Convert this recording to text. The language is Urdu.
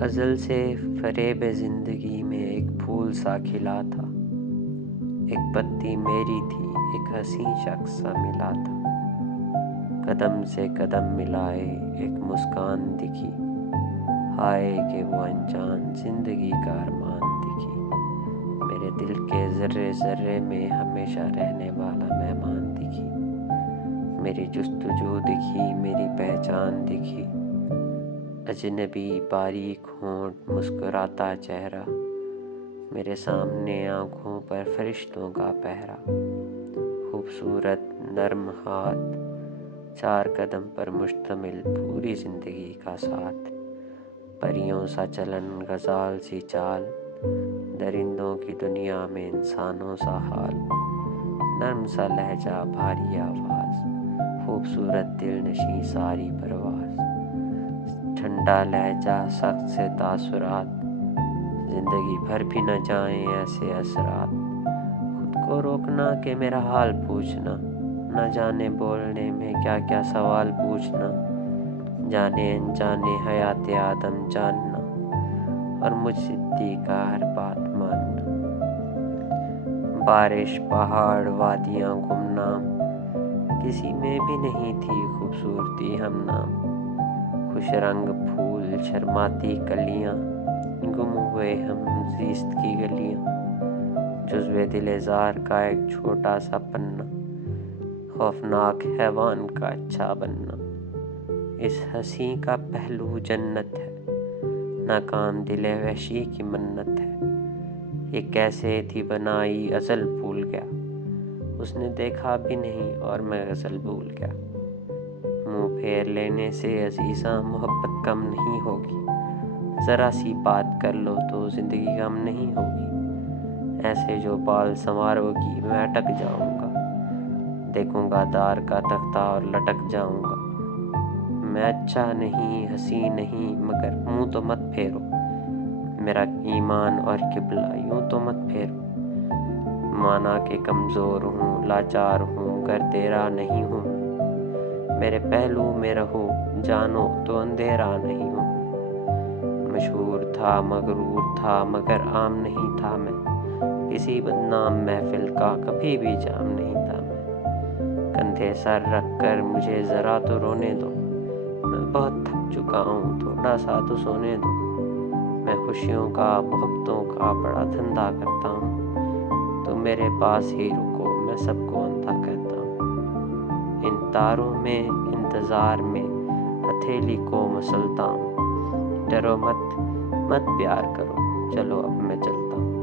ازل سے فریب زندگی میں ایک پھول سا کھلا تھا، ایک پتی میری تھی، ایک حسین شخص سا ملا تھا، قدم سے قدم ملائے ایک مسکان دکھی، ہائے کہ وہ انجان زندگی کا ارمان دکھی، میرے دل کے ذرے ذرے میں ہمیشہ رہنے والا مہمان دکھی، میری جستجو دکھی، میری پہچان دکھی، اجنبی باریک ہونٹ مسکراتا چہرہ، میرے سامنے آنکھوں پر فرشتوں کا پہرا، خوبصورت نرم ہاتھ، 4 قدم پر مشتمل پوری زندگی کا ساتھ، پریوں سا چلن غزال سی چال، درندوں کی دنیا میں انسانوں سا حال، نرم سا لہجہ بھاری آواز، خوبصورت دل نشیں ساری پرواز، ٹھنڈا لہجہ سخت سے تاثرات، زندگی بھر بھی نہ جائیں ایسے اثرات، خود کو روکنا کہ میرا حال پوچھنا، نہ جانے بولنے میں کیا کیا سوال پوچھنا، جانے انجانے حیات آدم جاننا، اور مجھ صدیق کا ہر بات ماننا، بارش پہاڑ وادیاں گمنام، کسی میں بھی نہیں تھی خوبصورتی ہم نام، خوش رنگ پھول شرماتی کلیاں، گم ہوئے ہم زیست کی گلیاں، جزوِ دل زار کا ایک چھوٹا سا پنہ، خوفناک حیوان کا اچھا بننا، اس ہنسی کا پہلو جنت ہے، ناکام دل وحشی کی منت ہے، یہ کیسے تھی بنائی ازل بھول گیا، اس نے دیکھا بھی نہیں اور میں غزل بھول گیا، منہ پھیر لینے سے عزیزاں محبت کم نہیں ہوگی، ذرا سی بات کر لو تو زندگی غم نہیں ہوگی، ایسے جو بال سنوارو گی میں اٹک جاؤں گا، دیکھوں گا دار کا تختہ اور لٹک جاؤں گا، میں اچھا نہیں حسین نہیں مگر منہ تو مت پھیرو، میرا ایمان اور قبلہ یوں تو مت پھیرو، مانا کہ کمزور ہوں لاچار ہوں گر تیرا نہیں ہوں، میرے پہلو میں رہو جانو تو اندھیرا نہیں ہوں، مشہور تھا مغرور تھا مگر عام نہیں تھا میں، کسی بدنام محفل کا کبھی بھی جام نہیں تھا میں، کندھے سر رکھ کر مجھے ذرا تو رونے دو، میں بہت تھک چکا ہوں تھوڑا سا تو سونے دو، میں خوشیوں کا محبتوں کا بڑا دھندا کرتا ہوں، تم میرے پاس ہی رکو میں سب کو اندھا کرتا ہوں، ان تاروں میں انتظار میں ہتھیلی کو مسلتا ہوں، ڈرو مت مت پیار کرو چلو اب میں چلتا ہوں۔